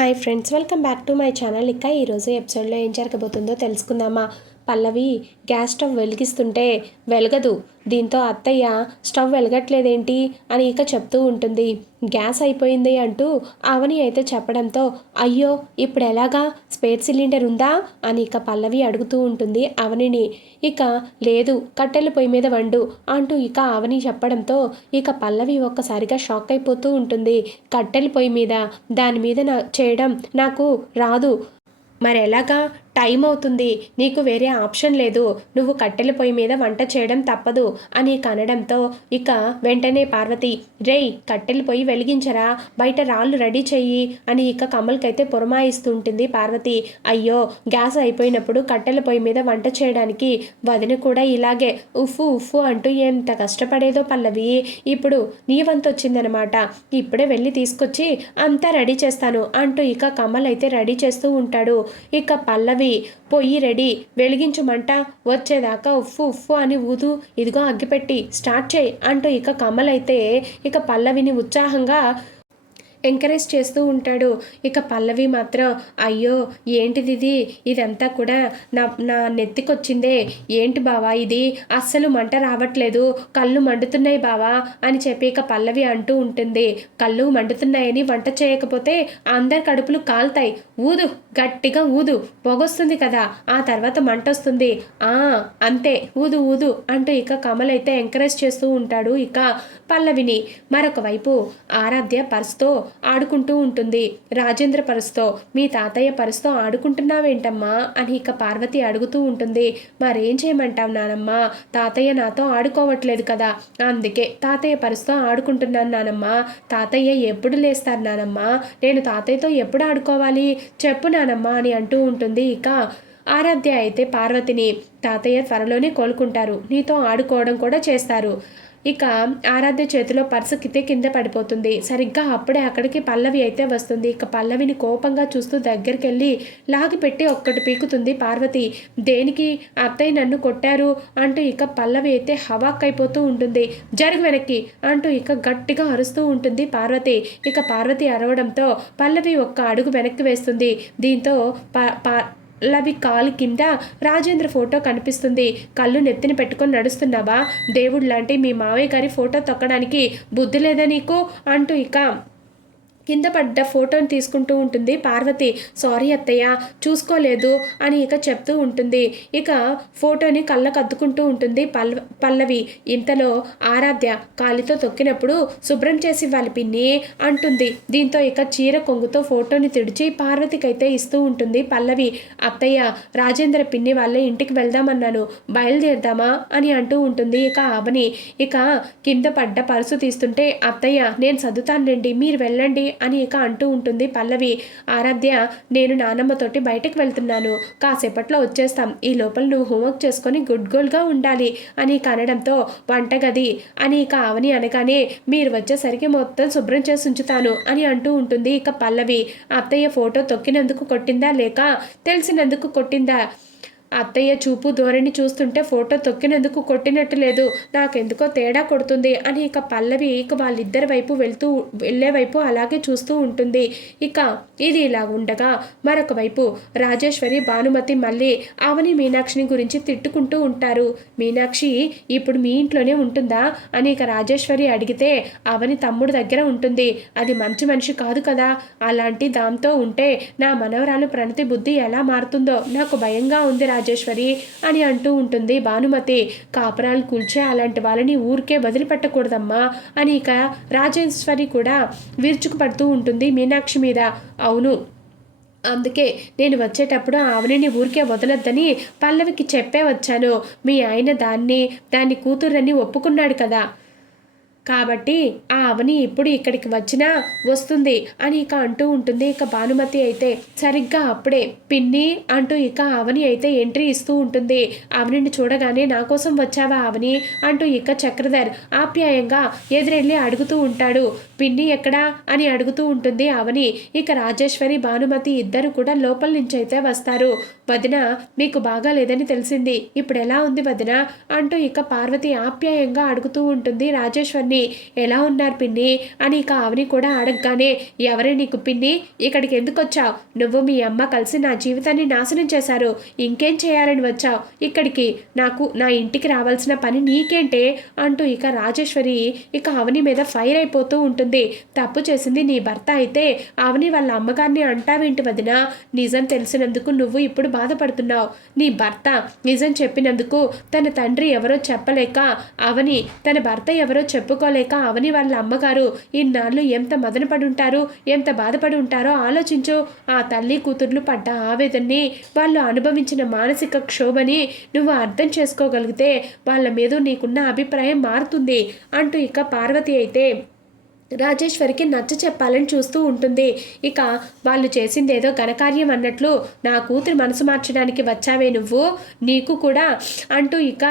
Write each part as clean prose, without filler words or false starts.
Hi friends, welcome back to my channel. ఇక ఈరోజు ఎపిసోడ్లో ఏం జరగబోతుందో తెలుసుకుందామా. పల్లవి గ్యాస్ స్టవ్ వెలిగిస్తుంటే వెలగదు. దీంతో అత్తయ్య స్టవ్ వెలగట్లేదేంటి అని ఇక చెప్తూ ఉంటుంది. గ్యాస్ అయిపోయింది అంటూ అవని అయితే చెప్పడంతో అయ్యో ఇప్పుడు ఎలాగా, స్పేర్ సిలిండర్ ఉందా అని ఇక పల్లవి అడుగుతూ ఉంటుంది అవనిని. ఇక లేదు, కట్టెల పొయ్యి మీద వండు అంటూ ఇక అవని చెప్పడంతో ఇక పల్లవి ఒక్కసారిగా షాక్ అయిపోతూ ఉంటుంది. కట్టెల పొయ్యి మీద, దాని మీద చేయడం నాకు రాదు, మరి ఎలాగా, టైం అవుతుంది, నీకు వేరే ఆప్షన్ లేదు, నువ్వు కట్టెల పొయ్యి మీద వంట చేయడం తప్పదు అని కనడంతో ఇక వెంటనే పార్వతి రేయ్ కట్టెల పొయ్యి వెలిగించరా, బయట రాళ్ళు రెడీ చెయ్యి అని ఇక కమల్కైతే పురమాయిస్తుంటుంది పార్వతి. అయ్యో గ్యాస్ అయిపోయినప్పుడు కట్టెల పొయ్యి మీద వంట చేయడానికి వదిన కూడా ఇలాగే ఉఫ్ఫు ఉఫ్ఫు అంటూ ఎంత కష్టపడేదో పల్లవి, ఇప్పుడు నీ వంతు వచ్చిందనమాట, ఇప్పుడే వెళ్ళి తీసుకొచ్చి అంతా రెడీ చేస్తాను అంటూ ఇక కమల్ అయితే రెడీ చేస్తూ ఉంటాడు. ఇక పల్లవి పొయ్యి రెడీ, వెలిగించుమంట, వచ్చేదాకా ఉఫ్ఫు ఉఫ్ఫు అని ఊదు, ఇదిగో అగ్గిపెట్టి స్టార్ట్ చేయి అంటూ ఇక కమల్ అయితే ఇక పల్లవిని ఉత్సాహంగా ఎంకరేజ్ చేస్తూ ఉంటాడు. ఇక పల్లవి మాత్రం అయ్యో ఏంటిది ఇది, ఇదంతా కూడా నా నెత్తికొచ్చిందే, ఏంటి బావా ఇది, అస్సలు మంట రావట్లేదు, కళ్ళు మండుతున్నాయి బావా అని చెప్పి ఇక పల్లవి అంటూ ఉంటుంది. కళ్ళు మండుతున్నాయని వంట చేయకపోతే అందరి కడుపులు కాలుతాయి, ఊదు గట్టిగా ఊదు, పొగొస్తుంది కదా, ఆ తర్వాత మంట వస్తుంది, అంతే ఊదు ఊదు అంటూ ఇక కమల్ అయితే ఎంకరేజ్ చేస్తూ ఉంటాడు ఇక పల్లవిని. మరొక వైపు ఆరాధ్య పర్స్తో ఆడుకుంటూ ఉంటుంది. రాజేంద్ర పర్స్తో, మీ తాతయ్య పర్స్తో ఆడుకుంటున్నావేంటమ్మా అని ఇక పార్వతి అడుగుతూ ఉంటుంది. మరేం చేయమంటావు నానమ్మ, తాతయ్య నాతో ఆడుకోవట్లేదు కదా, అందుకే తాతయ్య పర్స్తో ఆడుకుంటున్నాను నానమ్మ, తాతయ్య ఎప్పుడు లేస్తారు నానమ్మ, నేను తాతయ్యతో ఎప్పుడు ఆడుకోవాలి చెప్పు నానమ్మ అని అంటూ ఉంటుంది. ఇక ఆరాధ్య అయితే పార్వతిని తాతయ్య త్వరలోనే కోలుకుంటారు, నీతో ఆడుకోవడం కూడా చేస్తారు. ఇక ఆరాధ్య చేతిలో పర్సు కింద పడిపోతుంది. సరిగ్గా అప్పుడే అక్కడికి పల్లవి అయితే వస్తుంది. ఇక పల్లవిని కోపంగా చూస్తూ దగ్గరికి వెళ్ళి లాగిపెట్టి ఒక్కటి పీకుతుంది పార్వతి. దేనికి, అత్తయ్య నన్ను కొట్టారు అంటూ ఇక పల్లవి అయితే హవాక్ అయిపోతూ ఉంటుంది. జరుగు వెనక్కి అంటూ ఇక గట్టిగా అరుస్తూ ఉంటుంది పార్వతి. ఇక పార్వతి అరవడంతో పల్లవి ఒక్క అడుగు వెనక్కి వేస్తుంది. దీంతో పల్లవి కాలు కింద రాజేంద్ర ఫోటో కనిపిస్తుంది. కళ్ళు నెత్తిన పెట్టుకొని నడుస్తున్నావా, దేవుడు లాంటి మీ మావయ్య గారి ఫోటో తొక్కడానికి బుద్ధి లేదా నీకు అంటూ ఇక కింద పడ్డ ఫోటోని తీసుకుంటూ ఉంటుంది పార్వతి. సారీ అత్తయ్య, చూసుకోలేదు అని ఇక చెప్తూ ఉంటుంది. ఇక ఫోటోని కళ్ళకు అద్దుకుంటూ ఉంటుంది పల్లవి. ఇంతలో ఆరాధ్య కాలితో తొక్కినప్పుడు శుభ్రం చేసి వాళ్ళ పిన్ని అంటుంది. దీంతో ఇక చీర కొంగుతో ఫోటోని తుడిచి పార్వతికైతే ఇస్తూ ఉంటుంది పల్లవి. అత్తయ్య, రాజేంద్ర పిన్ని వాళ్ళ ఇంటికి వెళ్దామన్నాను, బయలుదేరదామా అని అంటూ ఉంటుంది ఇక అవని. ఇక కింద పడ్డ పర్సు తీస్తుంటే అత్తయ్య నేను సర్దుతానండి, మీరు వెళ్ళండి అని ఇక అంటూ ఉంటుంది పల్లవి. ఆరాధ్య, నేను నానమ్మతోటి బయటకు వెళ్తున్నాను, కాసేపట్లో వచ్చేస్తాం, ఈ లోపల నువ్వు హోంవర్క్ చేసుకొని గుడ్ గోల్గా ఉండాలి అని ఇక అనడంతో వంటగది అని ఇక అవని అనగానే మీరు వచ్చేసరికి మొత్తం శుభ్రం చేసి ఉంచుతాను అని అంటూ ఉంటుంది ఇక పల్లవి. అత్తయ్య ఫోటో తొక్కినందుకు కొట్టిందా లేక తెలిసినందుకు కొట్టిందా, అత్తయ్య చూపు ధోరణి చూస్తుంటే ఫోటో తొక్కినందుకు కొట్టినట్టు లేదు, నాకెందుకో తేడా కొడుతుంది అని ఇక పల్లవి ఇక వాళ్ళిద్దరి వైపు వెళ్ళే వైపు అలాగే చూస్తూ ఉంటుంది. ఇక ఇది ఇలా ఉండగా మరొక వైపు రాజేశ్వరి భానుమతి మళ్ళీ అవని మీనాక్షిని గురించి తిట్టుకుంటూ ఉంటారు. మీనాక్షి ఇప్పుడు మీ ఇంట్లోనే ఉంటుందా అని ఇక రాజేశ్వరి అడిగితే అవని తమ్ముడు దగ్గర ఉంటుంది, అది మంచి మనిషి కాదు కదా, అలాంటి దాంతో ఉంటే నా మనవరాలు ప్రణతి బుద్ధి ఎలా మారుతుందో నాకు భయంగా ఉంది రాజేశ్వరి అని అంటూ ఉంటుంది భానుమతి. కాపురాలు కూల్చే అలాంటి వాళ్ళని ఊరికే వదిలిపెట్టకూడదమ్మా అని ఇక రాజేశ్వరి కూడా విరుచుకుపడుతూ ఉంటుంది మీనాక్షి మీద. అవును, అందుకే నేను వచ్చేటప్పుడు ఆవిడని ఊరికే వదలొద్దని పల్లవికి చెప్పే వచ్చాను, మీ ఆయన దాన్ని కూతురని ఒప్పుకున్నాడు కదా, కాబట్టి ఆ అవని ఇప్పుడు ఇక్కడికి వచ్చినా వస్తుంది అని ఇక అంటూ ఉంటుంది. ఇక భానుమతి అయితే సరిగ్గా అప్పుడే పిన్ని అంటూ ఇక అవని అయితే ఎంట్రీ ఇస్తూ ఉంటుంది. అవనిని చూడగానే నా కోసం వచ్చావా అవని అంటూ ఇక చక్రధర్ ఆప్యాయంగా ఎదురెళ్ళి అడుగుతూ ఉంటాడు. పిన్ని ఎక్కడా అని అడుగుతూ ఉంటుంది అవని. ఇక రాజేశ్వరి భానుమతి ఇద్దరు కూడా లోపల నుంచి అయితే వస్తారు. వదిన, మీకు బాగా లేదని తెలిసింది, ఇప్పుడు ఎలా ఉంది వదిన అంటూ ఇక పార్వతి ఆప్యాయంగా అడుగుతూ ఉంటుంది రాజేశ్వరిని. పిన్ని. ఎలా ఉన్నారు పిన్ని అని ఇక అవని కూడా అడగగానే, ఎవరే నీకు పిన్ని, ఇక్కడికి ఎందుకు వచ్చావు? నువ్వు మీ అమ్మ కలిసి నా జీవితాన్ని నాశనం చేశారు, ఇంకేం చేయాలని వచ్చావు ఇక్కడికి? నాకు నా ఇంటికి రావాల్సిన పని నీకేంటే అంటూ ఇక రాజేశ్వరి ఇక అవని మీద ఫైర్ అయిపోతూ ఉంటుంది. తప్పు చేసింది నీ భర్త అయితే అవని వాళ్ళ అమ్మగారిని అంటావేంటి వదినా? నిజం తెలిసినందుకు నువ్వు ఇప్పుడు బాధపడుతున్నావు. నీ భర్త నిజం చెప్పినందుకు తన తండ్రి ఎవరో చెప్పలేక అవని, తన భర్త ఎవరో చెప్పుకోలేక అవని వాళ్ళ అమ్మగారు ఇన్నాళ్ళు ఎంత మదనపడి ఉంటారు, ఎంత బాధపడి ఉంటారో ఆలోచించు. ఆ తల్లి కూతుర్లు పడ్డ ఆవేదన్ని, వాళ్ళు అనుభవించిన మానసిక క్షోభని నువ్వు అర్థం చేసుకోగలిగితే వాళ్ళ మీద నీకున్న అభిప్రాయం మారుతుంది అంటూ ఇక పార్వతి అయితే రాజేశ్వరికి నచ్చ చెప్పాలని చూస్తూ ఉంటుంది. ఇక వాళ్ళు చేసిందేదో ఘనకార్యం అన్నట్లు, నా కూతురు మనసు మార్చడానికి వచ్చావే నువ్వు, నీకు కూడా అంటూ ఇక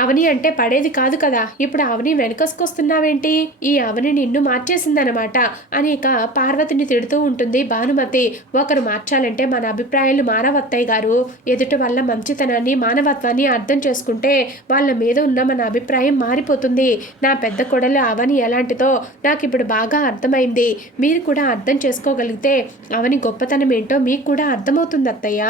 అవని అంటే పడేది కాదు కదా, ఇప్పుడు అవని వెనకసుకొస్తున్నావేంటి, ఈ అవని నిన్ను మార్చేసిందనమాట అని ఇక పార్వతిని తిడుతూ ఉంటుంది భానుమతి. ఒకరు మార్చాలంటే మన అభిప్రాయాలు మారవత్తయ్య గారు. ఎదుటి వల్ల మంచితనాన్ని మానవత్వాన్ని అర్థం చేసుకుంటే వాళ్ళ మీద ఉన్న మన అభిప్రాయం మారిపోతుంది. నా పెద్ద కొడలు అవని ఎలాంటిదో నాకు ఇప్పుడు బాగా అర్థమైంది. మీరు కూడా అర్థం చేసుకోగలిగితే అవని గొప్పతనం ఏంటో మీకు కూడా అర్థమవుతుంది అత్తయ్య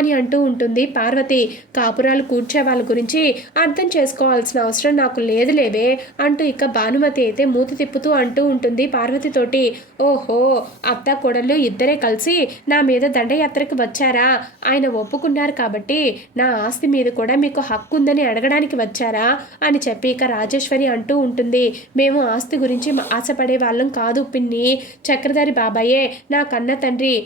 అని అంటూ ఉంటుంది పార్వతి. కాపురాలు కూర్చే వాళ్ళ గురించి అర్థం చేసుకోవాల్సిన అవసరం నాకు లేదులేవే అంటూ ఇక భానుమతి అయితే మూతి తిప్పుతూ అంటూ ఉంటుంది పార్వతితోటి. ఓహో, అత్త కొడలు ఇద్దరే కలిసి నా మీద దండయాత్రకు వచ్చారా? ఆయన ఒప్పుకున్నారు కాబట్టి నా ఆస్తి మీద కూడా మీకు హక్కు ఉందని అడగడానికి వచ్చారా అని చెప్పి ఇక రాజేశ్వరి అంటూ ఉంటుంది. మేము ఆస్తి గురించి ఆశపడే వాళ్ళం కాదు పిన్ని. చక్రధారి బాబాయే నా కన్న తండ్రి.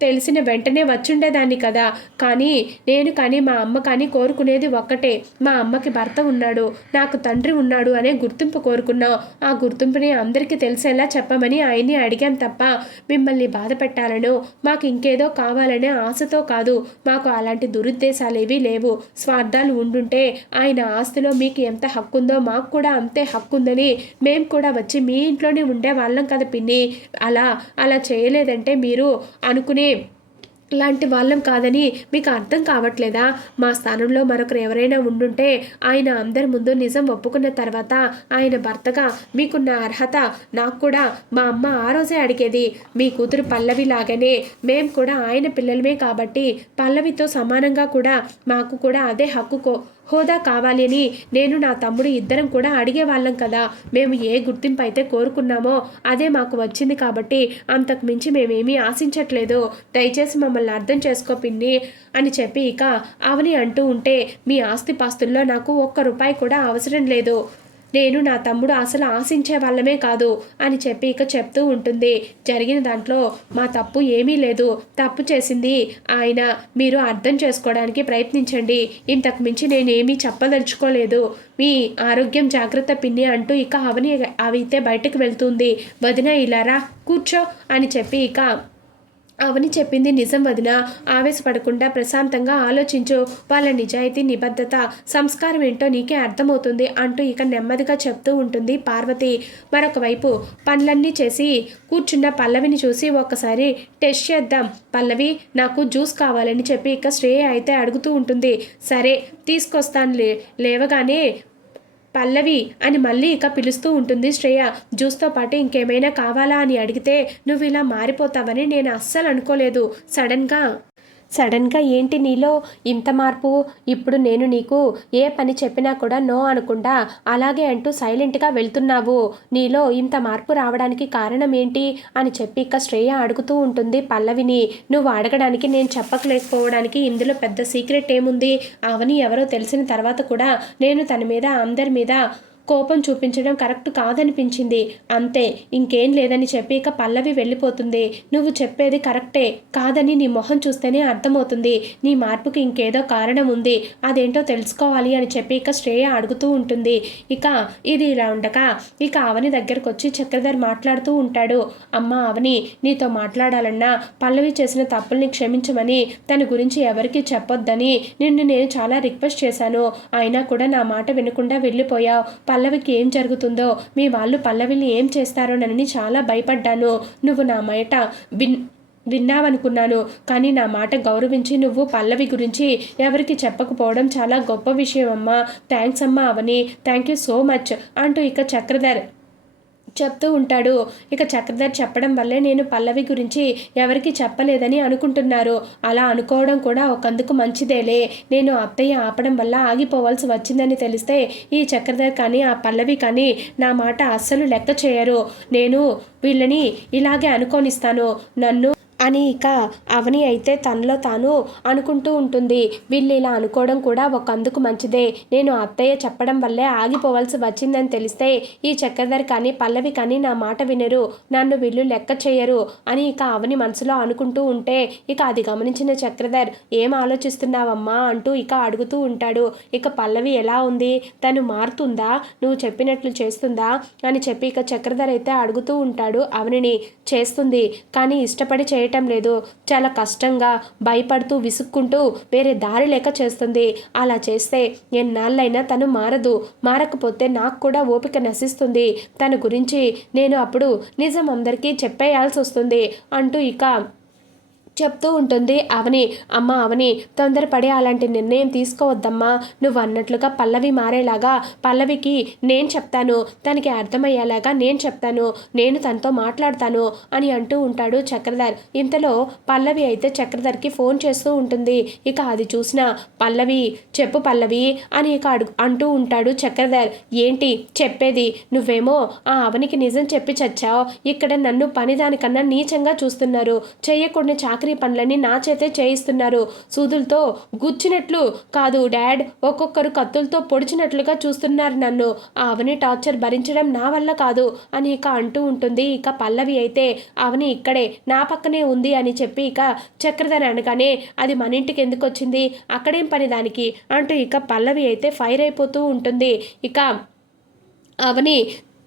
తెలిసిన వెంటనే వచ్చుండేదాన్ని కదా. కానీ మా అమ్మ కానీ కోరుకునేది ఒక్కటే, మా అమ్మకి భర్త ఉన్నాడు, నాకు తండ్రి ఉన్నాడు అనే గుర్తింపు కోరుకున్నాం. ఆ గుర్తింపుని అందరికీ తెలిసేలా చెప్పమని ఆయన్ని అడిగాం తప్ప మిమ్మల్ని బాధ పెట్టాలనో మాకు ఇంకేదో కావాలనే ఆశతో కాదు. మాకు అలాంటి దురుద్దేశాలేవీ లేవు. స్వార్థాలు ఉండుంటే ఆయన ఆస్తిలో మీకు ఎంత హక్కుందో మాకు కూడా అంతే హక్కుందని మేము కూడా వచ్చి మీ ఇంట్లోనే ఉండే వాళ్ళం కదా పిన్ని. అలా చేయలేదంటే మీరు అనుకునే లాంటి వాళ్ళం కాదని మీకు అర్థం కావట్లేదా? మా స్థానంలో మరొకరు ఎవరైనా ఉండుంటే ఆయన అందరి ముందు నిజం ఒప్పుకున్న తర్వాత ఆయన భర్తగా మీకున్న అర్హత నాకు కూడా మా అమ్మ ఆ రోజే అడిగేది. మీ కూతురు పల్లవి లాగానే మేము కూడా ఆయన పిల్లలమే కాబట్టి పల్లవితో సమానంగా కూడా మాకు కూడా అదే హక్కు హోదా కావాలి అని నేను నా తమ్ముడు ఇద్దరం కూడా అడిగేవాళ్ళం కదా. మేము ఏ గుర్తింపు అయితే కోరుకున్నామో అదే మాకు వచ్చింది కాబట్టి అంతకు మించి మేమేమీ ఆశించట్లేదు. దయచేసి మమ్మల్ని అర్థం చేసుకో పిన్ని అని చెప్పి ఇక అవని అంటూ ఉంటే, మీ ఆస్తిపాస్తుల్లో నాకు ఒక్క రూపాయి కూడా అవసరం లేదు. నేను నా తమ్ముడు అసలు ఆశించే వాళ్ళమే కాదు అని చెప్పి ఇక చెప్తూ ఉంటుంది. జరిగిన దాంట్లో మా తప్పు ఏమీ లేదు. తప్పు చేసింది ఆయన. మీరు అర్థం చేసుకోవడానికి ప్రయత్నించండి. ఇంతకు మించి నేనేమీ చెప్పదలుచుకోలేదు. మీ ఆరోగ్యం జాగ్రత్త పిన్ని అంటూ ఇక అవని అయితే బయటకు వెళ్తుంది. వదిన ఇలారా కూర్చో అని చెప్పి ఇక అవని చెప్పింది నిజం వదిన. ఆవేశపడకుండా ప్రశాంతంగా ఆలోచించు. వాళ్ళ నిజాయితీ, నిబద్ధత, సంస్కారం ఏంటో నీకే అర్థమవుతుంది అంటూ ఇక నెమ్మదిగా చెప్తూ ఉంటుంది పార్వతి. మరొక వైపు పనులన్నీ చేసి కూర్చున్న పల్లవిని చూసి ఒక్కసారి టెస్ట్ చేద్దాం పల్లవి, నాకు జ్యూస్ కావాలని చెప్పి ఇక శ్రేయ అయితే అడుగుతూ ఉంటుంది. సరే తీసుకొస్తాను లేవగానే పల్లవి అని మళ్ళీ ఇక పిలుస్తూ ఉంటుంది శ్రేయ. జ్యూస్తో పాటు ఇంకేమైనా కావాలా అని అడిగితే, నువ్వు ఇలా మారిపోతావని నేను అస్సలు అనుకోలేదు. సడన్గా ఏంటి నీలో ఇంత మార్పు? ఇప్పుడు నేను నీకు ఏ పని చెప్పినా కూడా నో అనకుండా అలాగే అంటూ సైలెంట్గా వెళ్తున్నావు. నీలో ఇంత మార్పు రావడానికి కారణం ఏంటి అని చెప్పి ఇక శ్రేయ అడుగుతూ ఉంటుంది పల్లవిని. నువ్వు అడగడానికి నేను చెప్పలేకపోవడానికి ఇందులో పెద్ద సీక్రెట్ ఏముంది? అవని ఎవరో తెలిసిన తర్వాత కూడా నేను తన మీద అందరి మీద కోపం చూపించడం కరెక్ట్ కాదనిపించింది, అంతే, ఇంకేం లేదని చెప్పి ఇక పల్లవి వెళ్ళిపోతుంది. నువ్వు చెప్పేది కరెక్టే కాదని నీ మొహం చూస్తేనే అర్థమవుతుంది. నీ మార్పుకి ఇంకేదో కారణం ఉంది, అదేంటో తెలుసుకోవాలి అని చెప్పి ఇక శ్రేయ అడుగుతూ ఉంటుంది. ఇక ఇది ఇలా ఉండగా ఇక అవని దగ్గరకు వచ్చి చక్రధర్ మాట్లాడుతూ ఉంటాడు. అమ్మ అవని, నీతో మాట్లాడాలన్నా పల్లవి చేసిన తప్పుల్ని క్షమించమని, తన గురించి ఎవరికీ చెప్పొద్దని నిన్ను నేను చాలా రిక్వెస్ట్ చేశాను. అయినా కూడా నా మాట వినకుండా వెళ్ళిపోయావు. పల్లవికి ఏం జరుగుతుందో, మీ వాళ్ళు పల్లవిని ఏం చేస్తారోనని చాలా భయపడ్డాను. నువ్వు నా మాట విన్నావనుకున్నాను. కానీ నా మాట గౌరవించి నువ్వు పల్లవి గురించి ఎవరికి చెప్పకపోవడం చాలా గొప్ప విషయం అమ్మా. థ్యాంక్స్ అమ్మా అవని. థ్యాంక్ యూ సో మచ్ అంటూ ఇక చక్రధర్ చెప్తూ ఉంటాడు. ఇక చక్రధర్ చెప్పడం వల్లే నేను పల్లవి గురించి ఎవరికి చెప్పలేదని అనుకుంటున్నారు. అలా అనుకోవడం కూడా ఒకందుకు మంచిదేలే. నేను అత్తయ్య ఆపడం వల్ల ఆగిపోవాల్సి వచ్చిందని తెలిస్తే ఈ చక్రధర్ కానీ ఆ పల్లవి కానీ నా మాట అస్సలు లెక్క చేయరు. నేను వీళ్ళని ఇలాగే అనుకోనిస్తాను నన్ను అని ఇక అవని అయితే తనలో తాను అనుకుంటూ ఉంటుంది. వీళ్ళు ఇలా అనుకోవడం కూడా ఒకందుకు మంచిదే. నేను అత్తయ్య చెప్పడం వల్లే ఆగిపోవాల్సి వచ్చిందని తెలిస్తే ఈ చక్రధర్ కానీ పల్లవి కానీ నా మాట వినరు, నన్ను వీళ్ళు లెక్క చేయరు అని ఇక అవని మనసులో అనుకుంటూ ఉంటే ఇక అది గమనించిన చక్రధర్ ఏం ఆలోచిస్తున్నావమ్మా అంటూ ఇక అడుగుతూ ఉంటాడు. ఇక పల్లవి ఎలా ఉంది, తను మారుతుందా, నువ్వు చెప్పినట్లు చేస్తుందా అని చెప్పి ఇక చక్రధర్ అయితే అడుగుతూ ఉంటాడు. అవనిని చేస్తుంది కానీ ఇష్టపడి చేయటం లేదు, చాలా కష్టంగా భయపడుతూ విసుక్కుంటూ వేరే దారి లేక చేస్తుంది. అలా చేస్తే ఎన్నాళ్ళైనా తను మారదు. మారకపోతే నాకు కూడా ఓపిక నశిస్తుంది. తన గురించి నేను అప్పుడు నిజం అందరికీ చెప్పేయాల్సి వస్తుంది అంటూ ఇక చెప్తూ ఉంటుంది అవని. అమ్మ అవని, తొందరపడి అలాంటి నిర్ణయం తీసుకోవద్దమ్మా. నువ్వు అన్నట్లుగా పల్లవి మారేలాగా పల్లవికి నేను చెప్తాను, తనకి అర్థమయ్యేలాగా నేను చెప్తాను, నేను తనతో మాట్లాడతాను అని అంటూ ఉంటాడు చక్రధర్. ఇంతలో పల్లవి అయితే చక్రధర్కి ఫోన్ చేస్తూ ఉంటుంది. ఇక అది చూసిన పల్లవి, చెప్పు పల్లవి అని ఇక అంటూ ఉంటాడు చక్రధర్. ఏంటి చెప్పేది? నువ్వేమో ఆ అవనికి నిజం చెప్పి చచ్చావు, ఇక్కడ నన్ను పనిదానికన్నా నీచంగా చూస్తున్నారు, చెయ్యకూడని చాకరీ పనులని నా చేతే చేయిస్తున్నారు, సూదులతో గుచ్చినట్లు కాదు డాడ్, ఒక్కొక్కరు కత్తులతో పొడిచినట్లుగా చూస్తున్నారు నన్ను. ఆ అవని టార్చర్ భరించడం నా వల్ల కాదు అని ఇక అంటూ ఉంటుంది. ఇక పల్లవి అయితే అవని ఇక్కడే నా పక్కనే ఉంది అని చెప్పి ఇక చక్రధర్ అనగానే అది మన ఇంటికి ఎందుకు వచ్చింది, అక్కడేం పని దానికి అంటూ ఇక పల్లవి అయితే ఫైర్ అయిపోతూ ఉంటుంది. ఇక అవని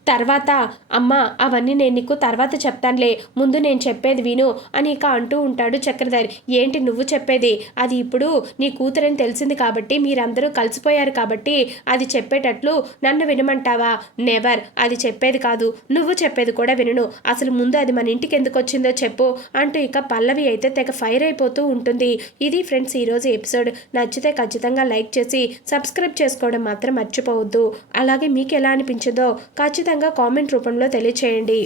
తర్వాత అమ్మ అవన్నీ నేను నీకు తర్వాత చెప్తానులే, ముందు నేను చెప్పేది విను అని ఇక అంటూ ఉంటాడు చక్రధర్. ఏంటి నువ్వు చెప్పేది? అది ఇప్పుడు నీ కూతురని తెలిసింది కాబట్టి మీరందరూ కలిసిపోయారు కాబట్టి అది చెప్పేటట్లు నన్ను వినమంటావా? నెవర్, అది చెప్పేది కాదు, నువ్వు చెప్పేది కూడా వినను. అసలు ముందు అది మన ఇంటికి ఎందుకు వచ్చిందో చెప్పు అంటూ ఇక పల్లవి అయితే తెగ ఫైర్ అయిపోతూ ఉంటుంది. ఇది ఫ్రెండ్స్ ఈరోజు ఎపిసోడ్. నచ్చితే ఖచ్చితంగా లైక్ చేసి సబ్స్క్రైబ్ చేసుకోవడం మాత్రం మర్చిపోవద్దు. అలాగే మీకు ఎలా అనిపించిందో ఖచ్చితంగా కామెంట్ రూపంలో తెలియచేయండి.